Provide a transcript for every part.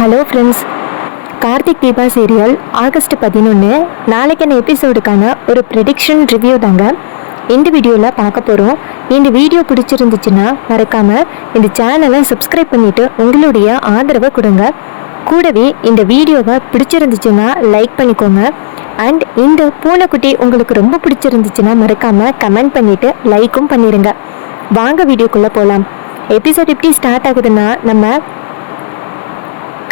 Hello friends, Karthik Deepa serial August 11 நாளைக்கான எபிசோடுக்கான ஒரு prediction review தாங்க இந்த வீடியோவில் பார்க்க போகிறோம். இந்த வீடியோ பிடிச்சிருந்துச்சுன்னா மறக்காமல் இந்த சேனலை சப்ஸ்கிரைப் பண்ணிவிட்டு உங்களுடைய ஆதரவை கொடுங்க. கூடவே இந்த வீடியோவை பிடிச்சிருந்துச்சுன்னா லைக் பண்ணிக்கோங்க. அண்ட் இந்த பூனைக்குட்டி உங்களுக்கு ரொம்ப பிடிச்சிருந்துச்சுன்னா மறக்காமல் கமெண்ட் பண்ணிவிட்டு லைக்கும் பண்ணிடுங்க. வாங்க வீடியோக்குள்ளே போகலாம். எபிசோட் எப்படி ஸ்டார்ட் ஆகுதுன்னா, நம்ம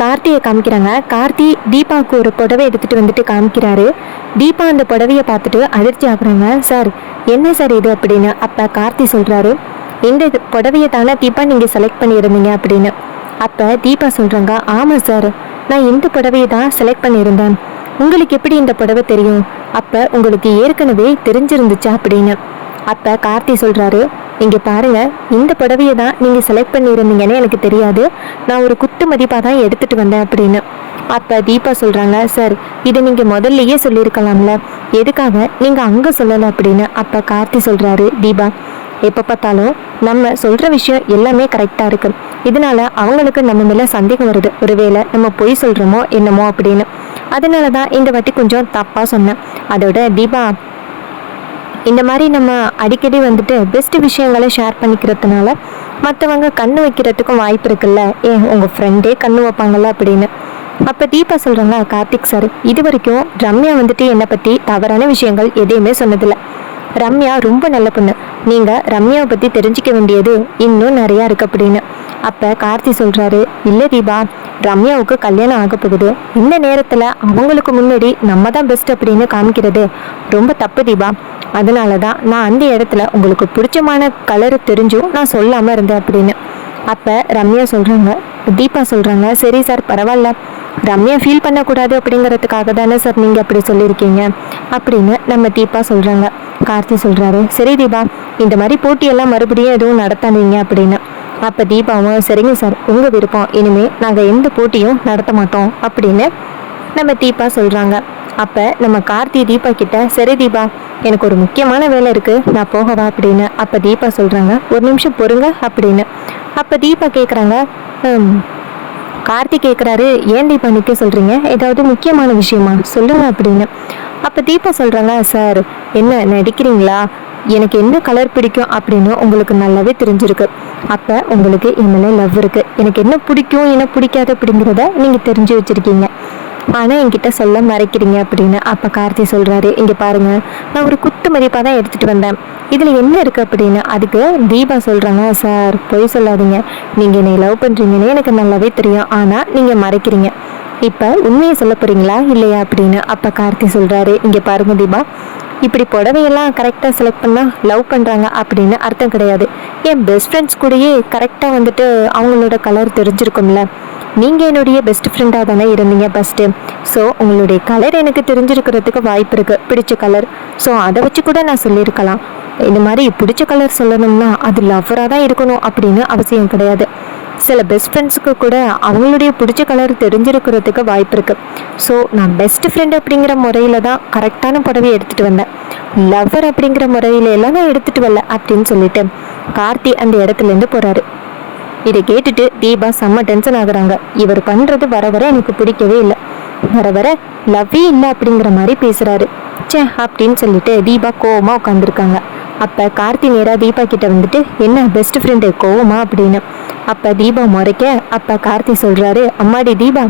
கார்த்தியை காமிக்கிறாங்க. கார்த்தி தீபாவுக்கு ஒரு புடவை எடுத்துகிட்டு வந்துட்டு காமிக்கிறாரு. தீபா அந்த புடவையை பார்த்துட்டு அதிர்ச்சி ஆகுறாங்க. சார், என்ன சார் இது அப்படின்னு. அப்போ கார்த்தி சொல்கிறாரு, இந்த புடவையை தானே தீபா நீங்கள் செலக்ட் பண்ணியிருந்தீங்க அப்படின்னு. அப்போ தீபா சொல்கிறாங்க, ஆமாம் சார், நான் இந்த புடவையை தான் செலக்ட் பண்ணியிருந்தேன். உங்களுக்கு எப்படி இந்த புடவை தெரியும்? அப்போ உங்களுக்கு ஏற்கனவே தெரிஞ்சிருந்துச்சா அப்படின்னு. அப்போ கார்த்தி சொல்கிறாரு, இங்கே பாருங்கள், இந்த புடவையை தான் நீங்கள் செலக்ட் பண்ணியிருந்தீங்கன்னு எனக்கு தெரியாது. நான் ஒரு குத்து மதிப்பாக தான் எடுத்துகிட்டு வந்தேன் அப்படின்னு. அப்போ தீபா சொல்கிறாங்க, சார், இதை நீங்கள் முதல்லையே சொல்லியிருக்கலாம்ல, எதுக்காக நீங்கள் அங்கே சொல்லலை அப்படின்னு. அப்போ கார்த்தி சொல்கிறாரு, தீபா, எப்போ பார்த்தாலும் நம்ம சொல்கிற விஷயம் எல்லாமே கரெக்டாக இருக்குது. இதனால அவங்களுக்கு நம்ம மேலே சந்தேகம் வருது, ஒருவேளை நம்ம பொய் சொல்கிறோமோ என்னமோ அப்படின்னு. அதனால தான் இந்த வாட்டி கொஞ்சம் தப்பாக சொன்னேன். அதோட தீபா, இந்த மாதிரி நம்ம அடிக்கடி வந்துட்டு பெஸ்ட் விஷயங்களை ஷேர் பண்ணிக்கிறதுனால மற்றவங்க கண்ணு வைக்கிறதுக்கும் வாய்ப்பு இருக்குல்ல, உங்கள் ஃப்ரெண்டே கண்ணு வைப்பாங்கல்ல அப்படின்னு. அப்போ தீபா சொல்கிறாங்க, கார்த்திக் சார், இது வரைக்கும் ரம்யா வந்துட்டு என்னை பற்றி தவறான விஷயங்கள் எதையுமே சொன்னதில்லை. ரம்யா ரொம்ப நல்ல பொண்ணு. நீங்கள் ரம்யாவை பற்றி தெரிஞ்சிக்க வேண்டியது இன்னும் நிறையா இருக்குது அப்படின்னு. அப்போ கார்த்தி சொல்கிறாரு, இல்லை தீபா, ரம்யாவுக்கு கல்யாணம் ஆக போகுது. இந்த நேரத்தில் அவங்களுக்கு முன்னாடி நம்ம தான் பெஸ்ட் அப்படின்னு காமிக்கிறது ரொம்ப தப்பு தீபா. அதனால தான் நான் அந்த இடத்துல உங்களுக்கு பிடிச்சமான கலரு தெரிஞ்சும் நான் சொல்லாமல் இருந்தேன் அப்படின்னு. அப்போ ரம்யா சொல்கிறாங்க, தீபா சொல்கிறாங்க, சரி சார், பரவாயில்ல, ரம்யா ஃபீல் பண்ணக்கூடாது அப்படிங்கிறதுக்காக தானே சார் நீங்கள் அப்படி சொல்லியிருக்கீங்க அப்படின்னு நம்ம தீபா சொல்கிறாங்க. கார்த்தி சொல்கிறாரு, சரி தீபா, இந்த மாதிரி போட்டியெல்லாம் மறுபடியும் எதுவும் நடத்தாதீங்க அப்படின்னு. அப்போ தீபாவும், சரிங்க சார், உங்கள் விருப்பம், இனிமேல் நாங்கள் எந்த போட்டியும் நடத்த மாட்டோம் அப்படின்னு நம்ம தீபா சொல்கிறாங்க. அப்போ நம்ம கார்த்தி தீபா கிட்ட, சரி தீபா, எனக்கு ஒரு முக்கியமான வேலை இருக்குது, நான் போகவா அப்படின்னு. அப்போ தீபா சொல்கிறாங்க, ஒரு நிமிஷம் பொறுங்க அப்படின்னு. அப்போ தீபா கேட்குறாங்க, கார்த்தி கேட்குறாரு, ஏன் தீபா நிற்க சொல்கிறீங்க, ஏதாவது முக்கியமான விஷயமா சொல்லுங்க அப்படின்னு. அப்போ தீபா சொல்கிறாங்க, சார், என்ன நடிக்கிறீங்களா? எனக்கு என்ன கலர் பிடிக்கும் அப்படின்னு உங்களுக்கு நல்லாவே தெரிஞ்சிருக்கு. அப்போ உங்களுக்கு என் மேலே லவ் இருக்குது. எனக்கு என்ன பிடிக்கும் என்ன பிடிக்காது அப்படிங்கிறத நீங்கள் தெரிஞ்சு வச்சுருக்கீங்க. ஆனால் என்கிட்ட சொல்ல மறைக்கிறீங்க அப்படின்னு. அப்போ கார்த்தி சொல்கிறாரு, இங்கே பாருங்கள், நான் ஒரு குத்து மதிப்பாக தான் எடுத்துகிட்டு வந்தேன், இதில் என்ன இருக்குது அப்படின்னு. அதுக்கு தீபா சொல்கிறாங்க, சார், பொய் சொல்லாதீங்க, நீங்கள் என்னை லவ் பண்ணுறீங்கன்னு எனக்கு நல்லாவே தெரியும், ஆனால் நீங்கள் மறைக்கிறீங்க. இப்போ உண்மையை சொல்ல போகிறீங்களா இல்லையா அப்படின்னு. அப்போ கார்த்தி சொல்கிறாரு, இங்கே பாருங்கள் தீபா, இப்படி புடவையெல்லாம் கரெக்டாக செலக்ட் பண்ணால் லவ் பண்ணுறாங்க அப்படின்னு அர்த்தம் கிடையாது. என் பெஸ்ட் ஃப்ரெண்ட்ஸ் கூடயே கரெக்டாக வந்துட்டு அவங்களோட கலர் தெரிஞ்சிருக்கும்ல. நீங்கள் என்னுடைய பெஸ்ட் ஃப்ரெண்டாக தானே இருந்தீங்க ஃபஸ்ட்டு. ஸோ உங்களுடைய கலர் எனக்கு தெரிஞ்சிருக்கிறதுக்கு வாய்ப்பு இருக்குது, பிடிச்ச கலர். ஸோ அதை வச்சு கூட நான் சொல்லியிருக்கலாம். இந்த மாதிரி பிடிச்ச கலர் சொல்லணும்னா அது லவ்வராக தான் இருக்கணும் அப்படின்னு அவசியம் கிடையாது. சில பெஸ்ட் ஃப்ரெண்ட்ஸுக்கு கூட அவங்களுடைய பிடிச்ச கலர் தெரிஞ்சிருக்கிறதுக்கு வாய்ப்பு இருக்குது. ஸோ நான் பெஸ்ட் ஃப்ரெண்ட் அப்படிங்கிற முறையில் தான் கரெக்டான புடவையை எடுத்துகிட்டு வந்தேன், லவ்வர் அப்படிங்கிற முறையில எல்லாம் நான் எடுத்துகிட்டு வரல அப்படின்னு சொல்லிட்டு கார்த்தி அந்த இடத்துலேருந்து போகிறாரு. இதை கேட்டுட்டு தீபா செம்ம டென்ஷன் ஆகுறாங்க. இவர் பண்ணுறது வர வர எனக்கு பிடிக்கவே இல்லை, வர வர லவ்வே இல்லை அப்படிங்கிற மாதிரி பேசுகிறாரு. சே அப்படின்னு சொல்லிட்டு தீபா கோவமாக உட்காந்துருக்காங்க. அப்போ கார்த்தி நேராக தீபா கிட்ட வந்துட்டு, என்ன பெஸ்ட் ஃப்ரெண்டு கோவமா அப்படின்னு. அப்போ தீபா முறைக்க, அப்போ கார்த்தி சொல்கிறாரு, அம்மாடி தீபா,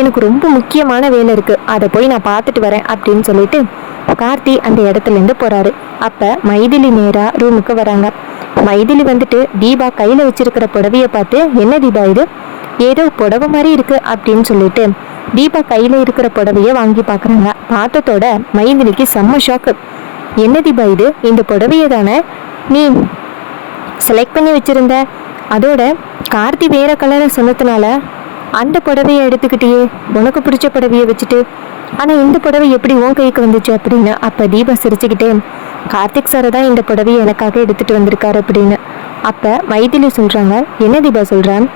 எனக்கு ரொம்ப முக்கியமான வேலை இருக்குது, அதை போய் நான் பார்த்துட்டு வரேன் அப்படின்னு சொல்லிட்டு கார்த்தி அந்த இடத்துலேருந்து போகிறாரு. அப்போ மைதிலி நேராக ரூமுக்கு வராங்க. மைதிலி வந்துட்டு தீபா கையில் வச்சிருக்கிற புடவையை பார்த்து, என்ன தீபா இது, ஏதோ புடவை மாதிரி இருக்குது அப்படின்னு சொல்லிட்டு தீபா கையில் இருக்கிற புடவையை வாங்கி பார்க்குறாங்க. பார்த்ததோட மைதிலிக்கு செம்ம ஷாக்கு. என்ன தீபா இது, இந்த புடவையை தானே நீ செலக்ட் பண்ணி வச்சுருந்த, அதோட கார்த்தி வேறு கலரை சொன்னதுனால அந்த புடவையை எடுத்துக்கிட்டியே, உனக்கு பிடிச்ச புடவையை வச்சுட்டு, ஆனால் இந்த புடவை எப்படி உன் கைக்கு வந்துச்சு அப்படின்னு. அப்போ தீபா சிரிச்சுக்கிட்டே, கார்த்திக் சாரை தான் இந்த புடவையை எனக்காக எடுத்துகிட்டு வந்திருக்காரு அப்படின்னு. அப்போ மைதிலி சொல்கிறாங்க, என்ன தீபா சொல்கிறான்,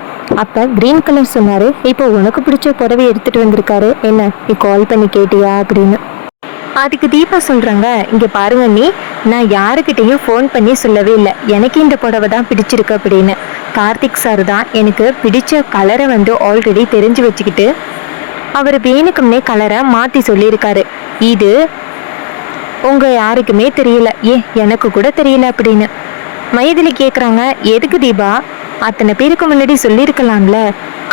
அப்போ க்ரீன் கலர் சொன்னார், இப்போ உனக்கு பிடிச்ச புடவையை எடுத்துகிட்டு வந்திருக்காரு, என்ன நீ கால் பண்ணி கேட்டியா அப்படின்னு. அதுக்கு தீபா சொல்கிறாங்க, இங்கே பாருங்க நீ, நான் யாருக்கிட்டேயும் ஃபோன் பண்ணி சொல்லவே இல்லை எனக்கு இந்த புடவை தான் பிடிச்சிருக்கு அப்படின்னு. கார்த்திக் சார் தான் எனக்கு பிடிச்ச கலரை வந்து ஆல்ரெடி தெரிஞ்சு வச்சுக்கிட்டு அவர் வேணுக்கும்னே கலரை மாற்றி சொல்லியிருக்காரு. இது உங்கள் யாருக்குமே தெரியல, எனக்கு கூட தெரியல அப்படின்னு. மைதிலி கேட்குறாங்க, எதுக்கு தீபா அத்தனை பேருக்கு முன்னாடி சொல்லியிருக்கலாம்ல,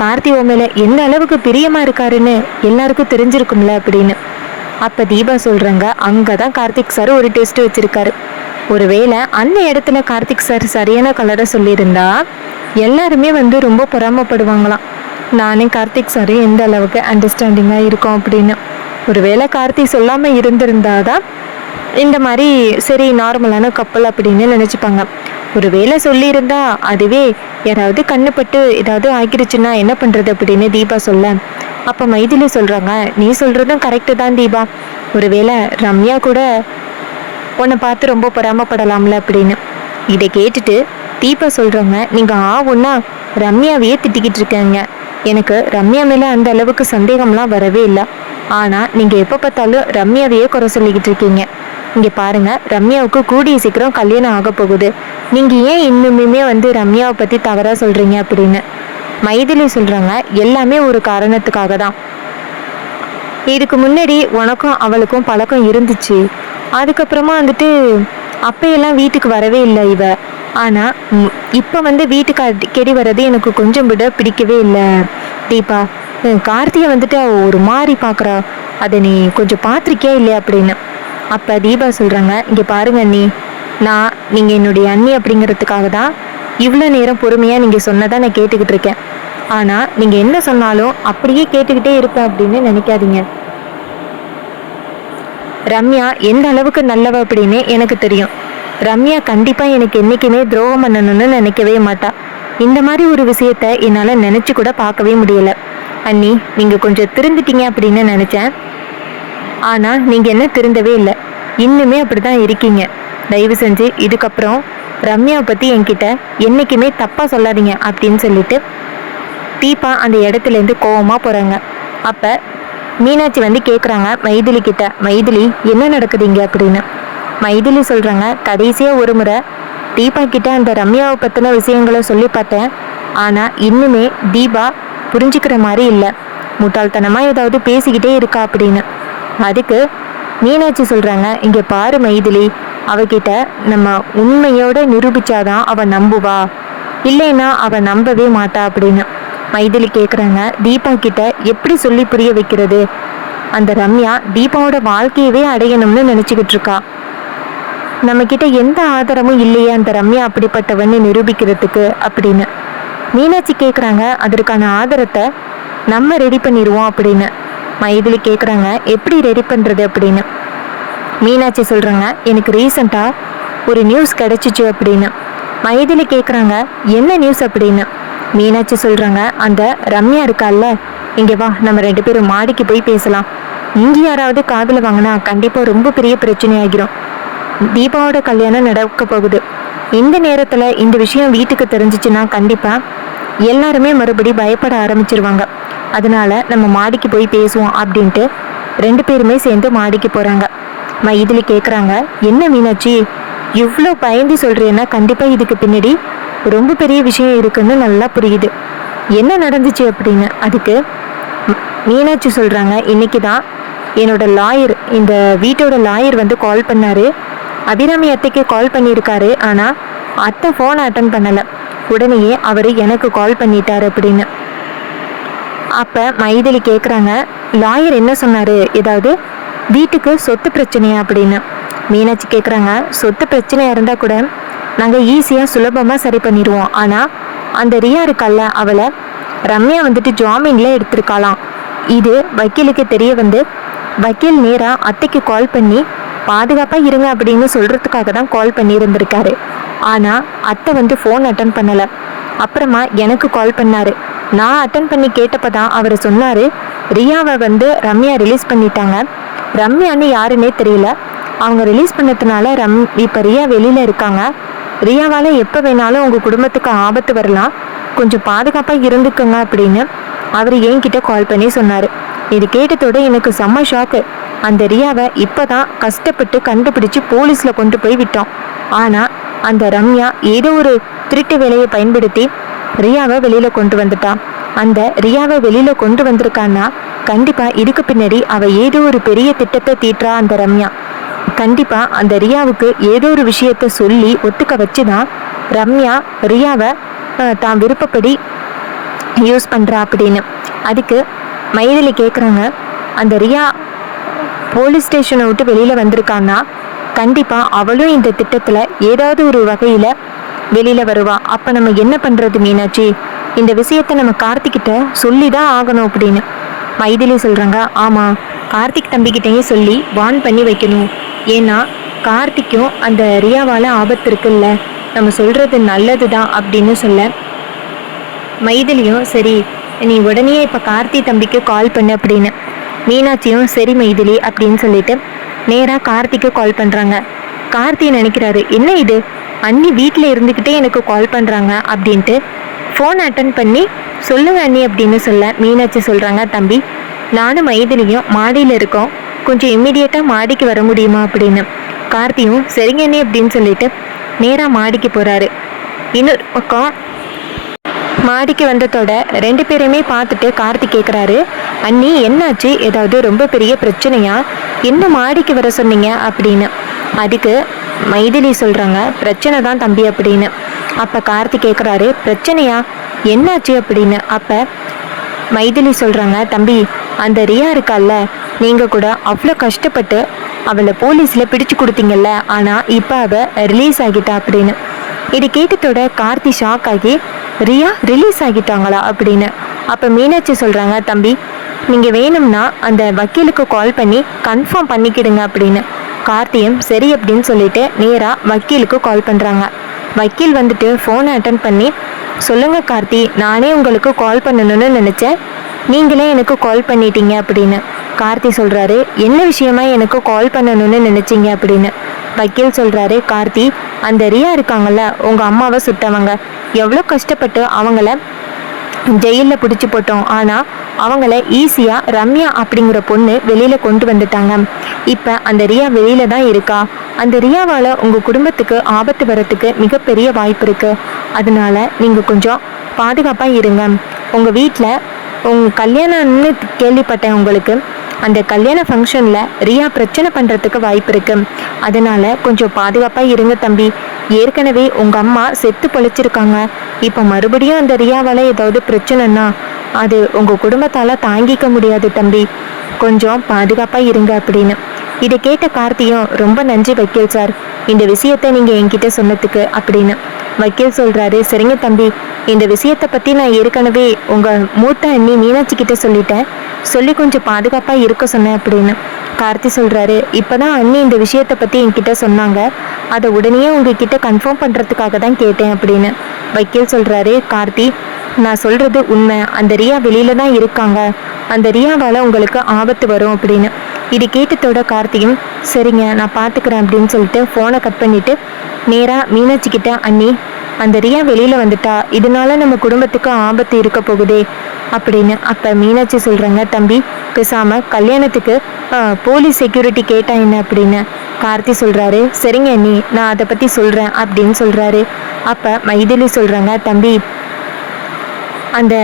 கார்த்தி மேலே எந்த அளவுக்கு பிரியமாக இருக்காருன்னு எல்லாருக்கும் தெரிஞ்சிருக்கும்ல அப்படின்னு. அப்போ தீபா சொல்கிறாங்க, அங்கே தான் கார்த்திக் சார் ஒரு டெஸ்ட் வச்சுருக்காரு. ஒருவேளை அந்த இடத்துல கார்த்திக் சார் சரியான கலரை சொல்லியிருந்தா எல்லாருமே வந்து ரொம்ப பொறாமப்படுவாங்களாம். நானே கார்த்திக் சார் எந்த அளவுக்கு அண்டர்ஸ்டாண்டிங்காக இருக்கோம் அப்படின்னு. ஒருவேளை கார்த்திக் சொல்லாமல் இருந்திருந்தாதான் இந்த மாதிரி சரி நார்மலான கப்பல் அப்படின்னு நினச்சிப்பாங்க. ஒரு வேளை சொல்லியிருந்தா அதுவே யாராவது கண்ணுப்பட்டு ஏதாவது ஆக்கிடுச்சுன்னா என்ன பண்ணுறது அப்படின்னு தீபா சொல்ல, அப்போ மைதிலி சொல்கிறாங்க, நீ சொல்கிறதும் கரெக்டு தான் தீபா, ஒருவேளை ரம்யா கூட உன்னை பார்த்து ரொம்ப பொறாமப்படலாம்ல அப்படின்னு. இதை கேட்டுட்டு தீபா சொல்கிறாங்க, நீங்கள் ஒன்றா ரம்யாவையே திட்டிக்கிட்டு இருக்கீங்க, எனக்கு ரம்யா மேலே அந்த அளவுக்கு சந்தேகம்லாம் வரவே இல்லை, ஆனால் நீங்கள் எப்போ பார்த்தாலும் ரம்யாவையே குறை சொல்லிக்கிட்டு இருக்கீங்க. இங்கே பாருங்கள், ரம்யாவுக்கு கூடிய சீக்கிரம் கல்யாணம் ஆக போகுது, நீங்கள் ஏன் இன்னுமே வந்து ரம்யாவை பற்றி தவறாக சொல்கிறீங்க அப்படின்னு. மைதிலி சொல்கிறாங்க, எல்லாமே ஒரு காரணத்துக்காக தான். இதுக்கு முன்னாடி உனக்கும் அவளுக்கும் பழக்கம் இருந்துச்சு, அதுக்கப்புறமா வந்துட்டு அப்பையெல்லாம் வீட்டுக்கு வரவே இல்லை இவ, ஆனால் இப்போ வந்து வீட்டுக்கு அடிக்கடி வர்றது எனக்கு கொஞ்சம் விட பிடிக்கவே இல்லை தீபா. கார்த்தியை வந்துட்டு அவள் ஒரு மாதிரி பார்க்குறா, அதை நீ கொஞ்சம் பார்த்துருக்கியா இல்லையா அப்படின்னு. அப்போ தீபா சொல்கிறாங்க, இங்கே பாருங்க அண்ணி, நீங்கள் என்னுடைய அண்ணி அப்படிங்கிறதுக்காக தான் இவ்வளோ நேரம் பொறுமையாக நீங்கள் சொன்னதான் நான் கேட்டுக்கிட்டு இருக்கேன். ஆனால் நீங்கள் என்ன சொன்னாலும் அப்படியே கேட்டுக்கிட்டே இருப்பேன் அப்படின்னு நினைக்காதீங்க. ரம்யா எந்த அளவுக்கு நல்லவ அப்படின்னு எனக்கு தெரியும். ரம்யா கண்டிப்பாக எனக்கு என்றைக்குமே துரோகம் பண்ணணும்னு நினைக்கவே மாட்டா. இந்த மாதிரி ஒரு விஷயத்த என்னால் நினச்சி கூட பார்க்கவே முடியலை. அண்ணி, நீங்கள் கொஞ்சம் திருந்துட்டீங்க அப்படின்னு நினச்சேன், ஆனால் நீங்கள் என்ன திருந்தவே இல்லை, இன்னுமே அப்படி தான் இருக்கீங்க. தயவு செஞ்சு இதுக்கப்புறம் ரம்யாவை பற்றி என்கிட்ட என்றைக்குமே தப்பாக சொல்லாதீங்க அப்படின்னு சொல்லிட்டு தீபா அந்த இடத்துலேருந்து கோவமாக போகிறாங்க. அப்போ மீனாட்சி வந்து கேட்குறாங்க மைதிலி கிட்ட, மைதிலி என்ன நடக்குதுங்க அப்படின்னு. மைதிலி சொல்கிறாங்க, கடைசியாக ஒரு முறை தீபா கிட்ட அந்த ரம்யாவை பற்றின விஷயங்களை சொல்லி பார்த்தேன், ஆனால் இன்னுமே தீபா புரிஞ்சுக்கிற மாதிரி இல்லை, முட்டாள்தனமாக ஏதாவது பேசிக்கிட்டே இருக்கா அப்படின்னு. அதுக்கு மீனாட்சி சொல்கிறாங்க, இங்கே பாரு மைதிலி, அவகிட்ட நம்ம உண்மையோட நிரூபித்தாதான் அவள் நம்புவா, இல்லைன்னா அவள் நம்பவே மாட்டா அப்படின்னு. மைதிலி கேட்குறாங்க, தீபா கிட்ட எப்படி சொல்லி புரிய வைக்கிறது, அந்த ரம்யா தீபாவோட வாழ்க்கையவே அடையணும்னு நினச்சிக்கிட்டு இருக்கா, நம்மக்கிட்ட எந்த ஆதாரமும் இல்லையே அந்த ரம்யா அப்படிப்பட்டவன்னு நிரூபிக்கிறதுக்கு அப்படின்னு. மீனாட்சி கேட்குறாங்க, அதற்கான ஆதாரத்தை நம்ம ரெடி பண்ணிடுவோம் அப்படின்னு. மைதிலி கேட்குறாங்க, எப்படி ரெடி பண்ணுறது அப்படின்னு. மீனாட்சி சொல்கிறாங்க, எனக்கு ரீசண்டாக ஒரு நியூஸ் கிடச்சிச்சு அப்படின்னு. மைதிலி கேட்குறாங்க, என்ன நியூஸ் அப்படின்னு. மீனாட்சி சொல்கிறாங்க, அந்த ரம்யா இருக்கால்ல, இங்கே வா, நம்ம 2 பேரும் மாடிக்கு போய் பேசலாம், இங்கே யாராவது காதில் வாங்கினா கண்டிப்பாக ரொம்ப பெரிய பிரச்சனையாகிரும், தீபாவோட கல்யாணம் நடக்க போகுது, இந்த நேரத்தில் இந்த விஷயம் வீட்டுக்கு தெரிஞ்சிச்சுன்னா கண்டிப்பாக எல்லாருமே மறுபடி பயப்பட ஆரம்பிச்சிருவாங்க, அதனால நம்ம மாடிக்கு போய் பேசுவோம் அப்படின்ட்டு 2 பேருமே சேர்ந்து மாடிக்கு போகிறாங்க. மைதிலி கேட்குறாங்க, என்ன மீனாட்சி இவ்வளோ பயந்து சொல்கிறேன்னா கண்டிப்பாக இதுக்கு பின்னாடி ரொம்ப பெரிய விஷயம் இருக்குன்னு நல்லா புரியுது, என்ன நடந்துச்சு அப்படின்னு. அதுக்கு மீனாட்சி சொல்கிறாங்க, இன்னைக்கு தான் என்னோட லாயர், இந்த வீட்டோட லாயர் வந்து கால் பண்ணார், அபிராமி அத்தைக்கு கால் பண்ணியிருக்காரு, ஆனால் அத்தை ஃபோனை அட்டன் பண்ணலை, உடனேயே அவர் எனக்கு கால் பண்ணிட்டார் அப்படின்னு. அப்போ மைதிலி கேட்குறாங்க, லாயர் என்ன சொன்னார், ஏதாவது வீட்டுக்கு சொத்து பிரச்சனையா அப்படின்னு. மீனாட்சி கேட்குறாங்க, சொத்து பிரச்சனையாக இருந்தால் கூட நாங்கள் ஈஸியாக சுலபமாக சரி பண்ணிடுவோம், ஆனால் அந்த ரியா இருக்கல்ல, அவளை ரம்யா வந்துட்டு ஜாமீனில் எடுத்திருக்காளாம், இது வக்கீலுக்கு தெரிய வந்து வக்கீல் நேராக அத்தைக்கு கால் பண்ணி பாதுகாப்பாக இருங்க அப்படின்னு சொல்கிறதுக்காக தான் கால் பண்ணியிருந்திருக்காரு, ஆனால் அத்தை வந்து ஃபோன் அட்டன் பண்ணலை, அப்புறமா எனக்கு கால் பண்ணார், நான் அட்டன் பண்ணி கேட்டப்போ தான் அவர் சொன்னார், ரியாவை வந்து ரம்யா ரிலீஸ் பண்ணிட்டாங்க, ரம்யான்னு யாருன்னே தெரியல, அவங்க ரிலீஸ் பண்ணதுனால இப்போ ரியா வெளியில் இருக்காங்க, ரியாவால் எப்போ வேணாலும் உங்கள் குடும்பத்துக்கு ஆபத்து வரலாம், கொஞ்சம் பாதுகாப்பாக இருந்துக்கங்க அப்படின்னு அவர் என்கிட்ட கால் பண்ணி சொன்னார். இது கேட்டதோட எனக்கு செம்ம ஷாக்கு, அந்த ரியாவை இப்போதான் கஷ்டப்பட்டு கண்டுபிடிச்சு போலீஸில் கொண்டு போய் விட்டோம். ஆனால் அந்த ரம்யா ஏதோ ஒரு திருட்டு வேலையை பயன்படுத்தி ரியாவை வெளியில் கொண்டு வந்துட்டான். அந்த ரியாவை வெளியில் கொண்டு வந்திருக்கான்னா கண்டிப்பாக இதுக்கு பின்னாடி அவள் ஏதோ ஒரு பெரிய திட்டத்தை தீட்டுறா அந்த ரம்யா. கண்டிப்பாக அந்த ரியாவுக்கு ஏதோ ஒரு விஷயத்த சொல்லி ஒத்துக்க வச்சு தான் ரம்யா ரியாவை தான் விருப்பப்படி யூஸ் பண்ணுறா அப்படின்னு. அதுக்கு மைதிலி கேட்குறாங்க, அந்த ரியா போலீஸ் ஸ்டேஷனை விட்டு வெளியில் வந்திருக்கான்னா கண்டிப்பாக அவளும் இந்த திட்டத்தில் ஏதாவது ஒரு வகையில் வெளியில் வருவா. அப்போ நம்ம என்ன பண்ணுறது மீனாட்சி? இந்த விஷயத்தை நம்ம கார்த்திக்கிட்ட சொல்லி தான் ஆகணும் அப்படின்னு மைதிலி சொல்கிறாங்க. ஆமாம், கார்த்திக் தம்பிக்கிட்டையும் சொல்லி வார்ன் பண்ணி வைக்கணும். ஏன்னா கார்த்திக்கும் அந்த ரியாவால் ஆபத்து இருக்குல்ல, நம்ம சொல்கிறது நல்லது தான் அப்படின்னு சொல்ல மைதிலியும் சரி நீ உடனே இப்போ கார்த்தி தம்பிக்கு கால் பண்ணு அப்படின்னு மீனாட்சியும் சரி மைதிலி அப்படின்னு சொல்லிட்டு நேராக கார்த்திக்கு கால் பண்ணுறாங்க. கார்த்தி நினைக்கிறாரு, என்ன இது அண்ணி வீட்டில் இருந்துக்கிட்டே எனக்கு கால் பண்ணுறாங்க அப்படின்ட்டு ஃபோன் அட்டன் பண்ணி சொல்லுங்க அண்ணி அப்படின்னு சொல்ல மீனாட்சி சொல்கிறாங்க, தம்பி நானும் மைதிலியும் மாடியில் இருக்கோம், கொஞ்சம் இம்மிடியேட்டாக மாடிக்கு வர முடியுமா அப்படின்னு. கார்த்தியும் சரிங்க அண்ணி அப்படின்னு சொல்லிட்டு நேராக மாடிக்கு போகிறாரு. இன்னொரு பக்கம் மாடிக்கு வந்ததோட ரெண்டு பேரையுமே பார்த்துட்டு கார்த்தி கேட்குறாரு, அண்ணி என்னாச்சு, ஏதாவது ரொம்ப பெரிய பிரச்சனையா, என்ன மாடிக்கு வர சொன்னீங்க அப்படின்னு. அதுக்கு மைதிலி சொல்கிறாங்க, பிரச்சனை தான் தம்பி அப்படின்னு. அப்போ கார்த்தி கேட்குறாரு, பிரச்சனையா என்னாச்சு அப்படின்னு. அப்போ மைதிலி சொல்கிறாங்க, தம்பி அந்த ரியா இருக்கால்ல, நீங்கள் கூட அவ்வளோ கஷ்டப்பட்டு அவளை போலீஸில் பிடிச்சு கொடுத்தீங்கல்ல, ஆனால் இப்போ அவள் ரிலீஸ் ஆகிட்டா அப்படின்னு. இது கேட்டதோட கார்த்தி ஷாக் ஆகி, ரியா ரிலீஸ் ஆகிட்டாங்களா அப்படின்னு. அப்போ மீனாட்சி சொல்கிறாங்க, தம்பி நீங்கள் வேணும்னா அந்த வக்கீலுக்கு கால் பண்ணி கன்ஃபார்ம் பண்ணிக்கிடுங்க அப்படின்னு. கார்த்தியும் சரி அப்படின்னு சொல்லிட்டு நேராக வக்கீலுக்கு கால் பண்ணுறாங்க. வக்கீல் வந்துட்டு ஃபோனை அட்டன் பண்ணி, சொல்லுங்கள் கார்த்தி, நானே உங்களுக்கு கால் பண்ணணும்னு நினச்சேன், நீங்களே எனக்கு கால் பண்ணிட்டீங்க அப்படின்னு. கார்த்தி சொல்கிறாரு, என்ன விஷயமா எனக்கு கால் பண்ணணும்னு நினச்சிங்க அப்படின்னு. வக்கீல் சொல்கிறாரு, கார்த்தி அந்த ரியா இருக்காங்கல்ல, உங்கள் அம்மாவை சுட்டவங்க, எவ்வளோ கஷ்டப்பட்டு அவங்கள ஜெயிலில் பிடிச்சி போட்டோம், ஆனால் அவங்கள ஈஸியாக ரம்யா அப்படிங்கிற பொண்ணு வெளியில் கொண்டு வந்துட்டாங்க. இப்போ அந்த ரியா வெளியில் தான் இருக்கா. அந்த ரியாவால் உங்கள் குடும்பத்துக்கு ஆபத்து வரத்துக்கு மிகப்பெரிய வாய்ப்பு இருக்குது. அதனால நீங்கள் கொஞ்சம் பாதுகாப்பாக இருங்க. உங்கள் வீட்டில் உங்கள் கல்யாணம்னு கேள்விப்பட்டேன் உங்களுக்கு, அந்த கல்யாண ஃபங்க்ஷனில் ரியா பிரச்சனை பண்ணுறதுக்கு வாய்ப்பு இருக்குது. அதனால் கொஞ்சம் பாதுகாப்பாக இருங்க தம்பி. ஏற்கனவே உங்கள் அம்மா செத்து பொழைச்சிருக்காங்க, இப்போ மறுபடியும் அந்த ரியாவால் ஏதாவது பிரச்சனைன்னா அது உங்கள் குடும்பத்தால் தாங்கிக்க முடியாது தம்பி, கொஞ்சம் பாதுகாப்பாக இருங்க அப்படின்னு. இதை கேட்ட கார்த்தியும், ரொம்ப நன்றி வக்கீல் சார், இந்த விஷயத்தை நீங்கள் என்கிட்ட சொன்னதுக்கு அப்படின்னு. வக்கீல் சொல்கிறாரு, சரிங்க தம்பி, இந்த விஷயத்தை பற்றி நான் ஏற்கனவே உங்கள் மூத்த அண்ணி மீனாட்சி கிட்ட சொல்லிட்டேன், சொல்லி கொஞ்சம் பாதுகாப்பாக இருக்க சொன்னேன் அப்படின்னு. கார்த்தி சொல்கிறாரு, இப்போ தான் அண்ணி இந்த விஷயத்தை பற்றி என்கிட்ட சொன்னாங்க, அதை உடனே உங்ககிட்ட கன்ஃபார்ம் பண்ணுறதுக்காக தான் கேட்டேன் அப்படின்னு. வக்கீல் சொல்கிறாரு, கார்த்தி நான் சொல்கிறது உண்மை, அந்த ரியா வெளியில் தான் இருக்காங்க, அந்த ரியாவால் உங்களுக்கு ஆபத்து வரும் அப்படின்னு. இது கேட்டதோட கார்த்தியும் சரிங்க நான் பார்த்துக்கிறேன் அப்படின்னு சொல்லிட்டு ஃபோனை கட் பண்ணிவிட்டு நேராக மீனாட்சி கிட்ட, அண்ணி அந்த ரியா வெளியில் வந்துட்டா, இதனால நம்ம குடும்பத்துக்கு ஆபத்து இருக்க போகுதே அப்படின்னு. அப்போ மீனாட்சி சொல்கிறாங்க, தம்பி பேசாமல் கல்யாணத்துக்கு போலீஸ் செக்யூரிட்டி கேட்டா என்ன அப்படின்னு. கார்த்தி சொல்கிறாரு, சரிங்க அண்ணி நான் அதை பற்றி சொல்கிறேன் அப்படின்னு சொல்கிறாரு. அப்போ மைதிலி சொல்கிறாங்க, தம்பி அந்த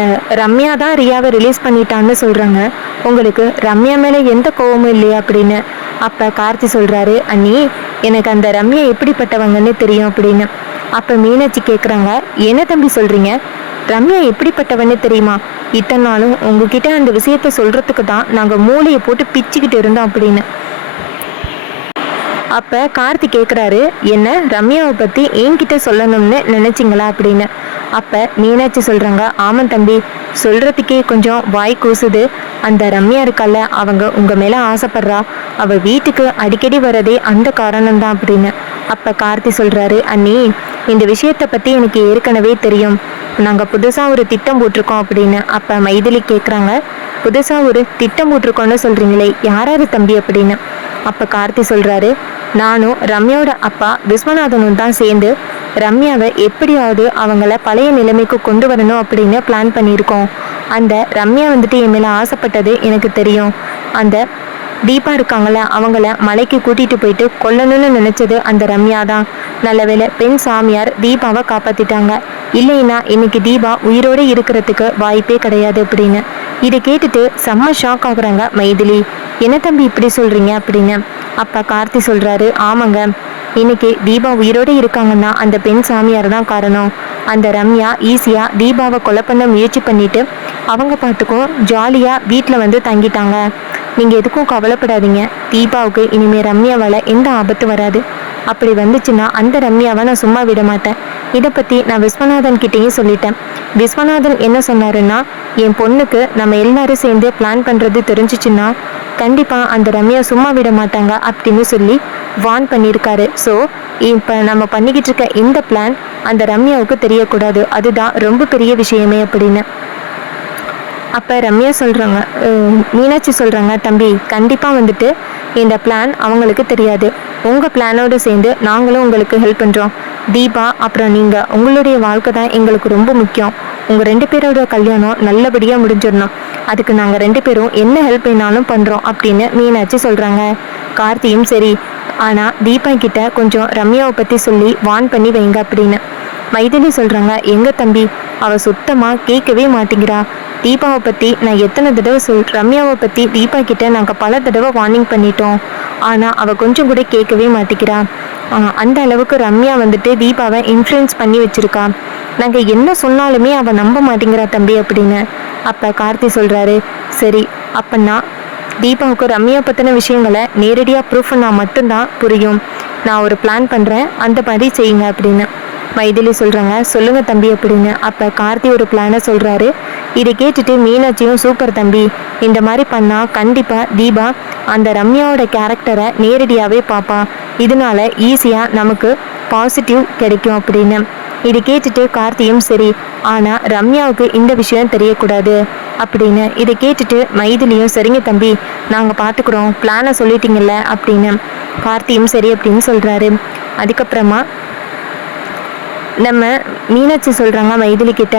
ரம்யா தான் ரியாவை ரிலீஸ் பண்ணிட்டான்னு சொல்கிறாங்க, உங்களுக்கு ரம்யா மேலே எந்த கோவமும் இல்லையா அப்படின்னு. அப்போ கார்த்தி சொல்கிறாரு, அண்ணி எனக்கு அந்த ரம்யா எப்படிப்பட்டவங்கன்னு தெரியும் அப்படின்னு. அப்போ மீனாட்சி கேட்குறாங்க, என்ன தம்பி சொல்கிறீங்க, ரம்யா எப்படிப்பட்டவன்னு தெரியுமா, இத்தனை நாளும் உங்ககிட்ட அந்த விஷயத்த சொல்கிறதுக்கு தான் நாங்கள் மூளையை போட்டு பிச்சுக்கிட்டு இருந்தோம் அப்படின்னு. அப்போ கார்த்தி கேட்குறாரு, என்ன ரம்யாவை பற்றி என்கிட்ட சொல்லணும்னு நினச்சிங்களா அப்படின்னு. அப்போ மீனாட்சி சொல்கிறாங்க, ஆமாம் தம்பி, சொல்கிறதுக்கே கொஞ்சம் வாய் கூசுது, அந்த ரம்யா இருக்கல்ல, அவங்க உங்கள் மேலே ஆசைப்படுறா, அவள் வீட்டுக்கு அடிக்கடி வரதே அந்த காரணம்தான் அப்படின்னு. அப்போ கார்த்தி சொல்கிறாரு, அண்ணி இந்த விஷயத்தை பற்றி எனக்கு ஏற்கனவே தெரியும், நாங்கள் புதுசாக ஒரு திட்டம் போட்டிருக்கோம் அப்படின்னு. அப்போ மைதிலி கேட்குறாங்க, புதுசாக ஒரு திட்டம் போட்டிருக்கோன்னு சொல்கிறீங்களே, யாராரு தம்பி அப்படின்னு. அப்போ கார்த்தி சொல்கிறாரு, நானும் ரம்யாவோட அப்பா விஸ்வநாதனும் தான் சேர்ந்து ரம்யாவை எப்படியாவது அவங்கள பழைய நிலைமைக்கு கொண்டு வரணும் அப்படின்னு பிளான் பண்ணியிருக்கோம். அந்த ரம்யா வந்துட்டு என் மேலே ஆசைப்பட்டது எனக்கு தெரியும், அந்த தீபா இருக்காங்கள அவங்கள மலைக்கு கூட்டிட்டு போயிட்டு கொல்லணும்னு நினைச்சது அந்த ரம்யா தான். நல்ல வேளை பெண் சாமியார் தீபாவை காப்பாத்திட்டாங்க. இல்லைன்னா இன்னைக்கு தீபா உயிரோடு இருக்கிறதுக்கு வாய்ப்பே கிடையாது அப்படின்னு. இதை கேட்டுட்டு செம்ம ஷாக் ஆகுறாங்க மைதிலி. என்ன தம்பி இப்படி சொல்றீங்க அப்படின்னு. அப்ப கார்த்தி சொல்றாரு, ஆமாங்க, இன்னைக்கு தீபா உயிரோடு இருக்காங்கன்னா அந்த பெண் சாமியார் தான் காரணம். அந்த ரம்யா ஈஸியா தீபாவை கொலை பண்ண முயற்சி பண்ணிட்டு அவங்க பார்த்துக்கும் ஜாலியா வீட்டில் வந்து தங்கிட்டாங்க. நீங்க எதுக்கும் கவலைப்படாதீங்க. தீபாவுக்கு இனிமே ரம்யாவால எந்த ஆபத்து வராது. அப்படி வந்துச்சுன்னா அந்த ரம்யாவை நான் சும்மா விட மாட்டேன். இதை பத்தி நான் விஸ்வநாதன் கிட்டேயும் சொல்லிட்டேன். விஸ்வநாதன் என்ன சொன்னாருன்னா, என் பொண்ணுக்கு நம்ம எல்லாரும் சேர்ந்து பிளான் பண்றது தெரிஞ்சிச்சுன்னா கண்டிப்பா அந்த ரம்யா சும்மா விட மாட்டாங்க அப்படின்னு சொல்லி வார்ன் பண்ணியிருக்காரு. ஸோ இப்போ நம்ம பண்ணிக்கிட்டு இருக்க இந்த பிளான் அந்த ரம்யாவுக்கு தெரியக்கூடாது. அதுதான் ரொம்ப பெரிய விஷயமே அப்படின்னு. அப்போ ரம்யா சொல்கிறாங்க, மீனாட்சி சொல்கிறாங்க, தம்பி கண்டிப்பாக வந்துட்டு இந்த பிளான் அவங்களுக்கு தெரியாது. உங்கள் பிளானோடு சேர்ந்து நாங்களும் உங்களுக்கு ஹெல்ப் பண்ணுறோம். தீபா அப்புறம் நீங்கள், உங்களுடைய வாழ்க்கை தான் எங்களுக்கு ரொம்ப முக்கியம். உங்கள் 2 பேரோட கல்யாணம் நல்லபடியாக முடிஞ்சிடணும். அதுக்கு நாங்கள் 2 பேரும் என்ன ஹெல்ப் வேணாலும் பண்ணுறோம் அப்படின்னு மீனாட்சி சொல்கிறாங்க. கார்த்தியும் சரி, ஆனால் தீபா கிட்ட கொஞ்சம் ரம்யாவை பற்றி சொல்லி வார்ன் பண்ணி வைங்க அப்படின்னு. மைதிலி சொல்கிறாங்க, எங்கள் தம்பி அவள் சுத்தமாக கேட்கவே மாட்டேங்கிறா. தீபாவை பற்றி நான் எத்தனை தடவை ரம்யாவை பற்றி தீபா கிட்ட நாங்கள் பல தடவை வார்னிங் பண்ணிட்டோம். ஆனால் அவள் கொஞ்சம் கூட கேட்கவே மாட்டேங்கிறா. அந்த அளவுக்கு ரம்யா வந்துட்டு தீபாவை இன்ஃப்ளூயன்ஸ் பண்ணி வச்சிருக்கா. நாங்கள் என்ன சொன்னாலுமே அவள் நம்ப மாட்டேங்கிறா தம்பி அப்படின்னு. அப்போ கார்த்தி சொல்கிறாரு, சரி அப்பன்னா தீபாவுக்கு ரம்யா பற்றின விஷயங்களை நேரடியாக ப்ரூஃப் பண்ணால் மட்டும்தான் புரியும். நான் ஒரு பிளான் பண்ணுறேன், அந்த மாதிரி செய்யுங்க அப்படின்னு. மைதிலி சொல்கிறாங்க, சொல்லுங்கள் தம்பி அப்படின்னு. அப்போ கார்த்தி ஒரு பிளானை சொல்கிறாரு. இதை கேட்டுட்டு மீனாட்சியும், சூப்பர் தம்பி, இந்த மாதிரி பண்ணால் கண்டிப்பாக தீபா அந்த ரம்யாவோட கேரக்டரை நேரடியாகவே பார்ப்பா. இதனால ஈஸியாக நமக்கு பாசிட்டிவ் கிடைக்கும் அப்படின்னு. இது கேட்டுட்டு கார்த்தியும் சரி, ஆனால் ரம்யாவுக்கு இந்த விஷயம் தெரியக்கூடாது அப்படின்னு. இதை கேட்டுட்டு மைதிலியும், சரிங்க தம்பி நாங்கள் பார்த்துக்குறோம், பிளானை சொல்லிட்டீங்கல்ல அப்படின்னு. கார்த்தியும் சரி அப்படின்னு சொல்கிறாரு. அதுக்கப்புறமா நம்ம மீனாட்சி சொல்கிறாங்க மைதிலி கிட்ட,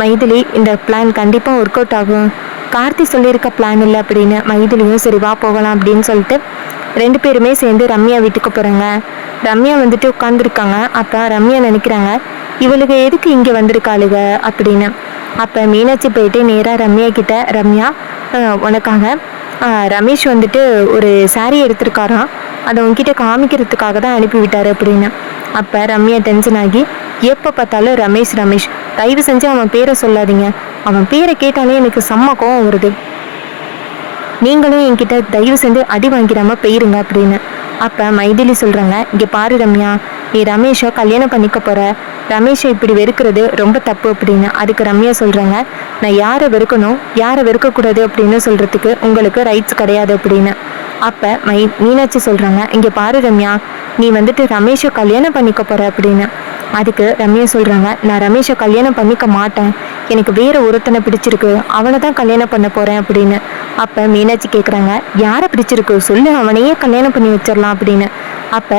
மைதிலி இந்த பிளான் கண்டிப்பாக ஒர்க் அவுட் ஆகும், கார்த்தி சொல்லியிருக்க பிளான் இல்லை அப்படின்னு. மைதிலியும் சரி வா போகலாம் அப்படின்னு சொல்லிட்டு 2 பேருமே சேர்ந்து ரம்யா வீட்டுக்கு போகிறாங்க. ரம்யா வந்துட்டு உட்காந்துருக்காங்க. அப்போ ரம்யா நினைக்கிறாங்க, இவளுக்கு எதுக்கு இங்கே வந்திருக்காளுக அப்படின்னு. அப்போ மீனாட்சி போயிட்டு நேராக ரம்யா கிட்ட, ரம்யா உனக்காக ரமேஷ் வந்துட்டு ஒரு சாரீ எடுத்திருக்காராம், அதை உன்கிட்ட காமிக்கிறதுக்காக தான் அனுப்பிவிட்டாரு அப்படின்னு. அப்போ ரம்யா டென்ஷன் ஆகி, எப்போ பார்த்தாலும் ரமேஷ் ரமேஷ், தயவு செஞ்சு அவன் பேரை சொல்லாதீங்க, அவன் பேரை கேட்டாலே எனக்கு செம்ம கோவம் வருது, நீங்களும் என்கிட்ட தயவு செஞ்சு அடி வாங்கிடாம போயிருங்க அப்படின்னு. அப்போ மைதிலி சொல்கிறாங்க, இங்கே பாரு ரம்யா, நீ ரமேஷை கல்யாணம் பண்ணிக்க போகிற, ரமேஷை இப்படி வெறுக்கிறது ரொம்ப தப்பு அப்படின்னு. அதுக்கு ரம்யா சொல்கிறாங்க, நான் யாரை வெறுக்கணும் யாரை வெறுக்கக்கூடாது அப்படின்னு சொல்கிறதுக்கு உங்களுக்கு ரைட்ஸ் கிடையாது அப்படின்னு. அப்போ மீனாட்சி சொல்கிறாங்க, இங்கே பாரு ரம்யா, நீ வந்துட்டு ரமேஷை கல்யாணம் பண்ணிக்க போகிற அப்படின்னு. அதுக்கு ரம்யா சொல்கிறாங்க, நான் ரமேஷை கல்யாணம் பண்ணிக்க மாட்டேன், எனக்கு வேறு ஒருத்தனை பிடிச்சிருக்கு, அவனை தான் கல்யாணம் பண்ண போகிறேன் அப்படின்னு. அப்போ மீனாட்சி கேட்குறாங்க, யாரை பிடிச்சிருக்கு சொல்லு, அவனையே கல்யாணம் பண்ணி வச்சிடலாம் அப்படின்னு. அப்போ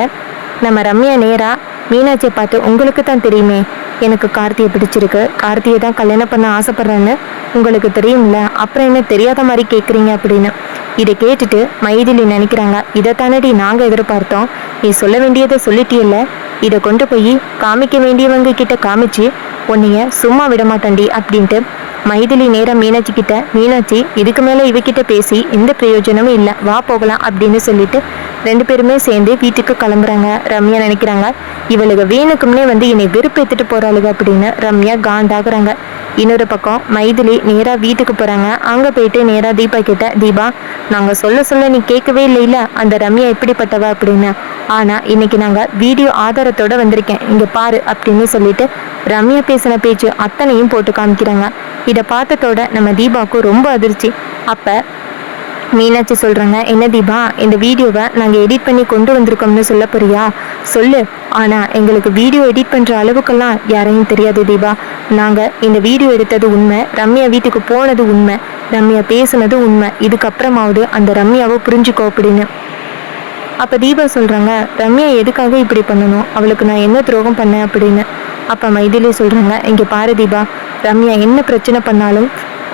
நம்ம ரம்யா நேராக மீனாட்சியை பார்த்து, உங்களுக்கு தான் தெரியுமே எனக்கு கார்த்தியை பிடிச்சிருக்கு, கார்த்தியை தான் கல்யாணம் பண்ண ஆசைப்பட்றேன்னு உங்களுக்கு தெரியும்ல, அப்புறம் என்ன தெரியாத மாதிரி கேட்குறீங்க அப்படின்னு. இதை கேட்டுட்டு மைதிலி நினைக்கிறாங்க, இதை தானடி நாங்கள் எதிர்பார்த்தோம், நீ சொல்ல வேண்டியதை சொல்லிட்டியல்ல, இதை கொண்டு போய் காமிக்க வேண்டியவங்க கிட்ட காமிச்சு உன்னைய சும்மா விட மாட்டாண்டி அப்படின்ட்டு மைதிலி நேரம் மீனாட்சி கிட்ட, மீனாட்சி இதுக்கு மேலே இவகிட்ட பேசி எந்த பிரயோஜனமும் இல்லை, வா போகலாம் அப்படின்னு சொல்லிட்டு 2 பேருமே சேர்ந்து வீட்டுக்கு கிளம்புறாங்க. ரம்யா நினைக்கிறாங்க, இவளுக்கு வேணுக்கும்னே வந்து என்னை வெறுப்பேற்றுட்டு போகிறாளுங்க அப்படின்னு ரம்யா காண்டாகிறாங்க. இன்னொரு பக்கம் மைதிலி நேராக வீட்டுக்கு போகிறாங்க. அங்கே போயிட்டு நேராக தீபா கிட்ட, தீபா நாங்கள் சொல்ல நீ கேட்கவே இல்லைல்ல அந்த ரம்யா எப்படிப்பட்டவ அப்படின்னு, ஆனால் இன்னைக்கு நாங்கள் வீடியோ ஆதாரத்தோடு வந்திருக்கேன், இங்கே பாரு அப்படின்னு சொல்லிட்டு ரம்யா பேசின பேச்சு அத்தனையும் போட்டு காமிக்கிறாங்க. இதை பார்த்ததோட நம்ம தீபாவுக்கு ரொம்ப அதிர்ச்சி. அப்போ மீனாட்சி சொல்கிறாங்க, என்ன தீபா இந்த வீடியோவை நாங்கள் எடிட் பண்ணி கொண்டு வந்திருக்கோம்னு சொல்ல போறியா, சொல்லு, ஆனால் எங்களுக்கு வீடியோ எடிட் பண்ணுற அளவுக்கெல்லாம் யாரையும் தெரியாது தீபா, நாங்கள் இந்த வீடியோ எடுத்தது உண்மை, ரம்யா வீட்டுக்கு போனது உண்மை, ரம்யா பேசுனது உண்மை, இதுக்கப்புறமாவது அந்த ரம்யாவை புரிஞ்சுக்கோ அப்படின்னு. அப்போ தீபா சொல்கிறாங்க, ரம்யா எதுக்காக இப்படி பண்ணணும், அவளுக்கு நான் என்ன துரோகம் பண்ணேன் அப்படின்னு. அப்போ மைதிலி சொல்கிறாங்க, இங்கே பாரு தீபா, ரம்யா என்ன பிரச்சனை பண்ணாலும்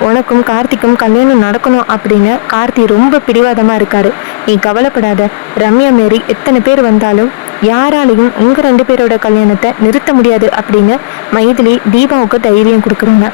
உனக்கும் கார்த்திக்கும் கல்யாணம் நடக்கணும் அப்படின்னு கார்த்தி ரொம்ப பிடிவாதமாக இருக்காரு. நீ கவலைப்படாத, ரம்யா மாரி எத்தனை பேர் வந்தாலும் யாராலையும் உங்கள் 2 பேரோட கல்யாணத்தை நிறுத்த முடியாது அப்படின்னு மைதிலி தீபாவுக்கு தைரியம் கொடுக்குறாங்க.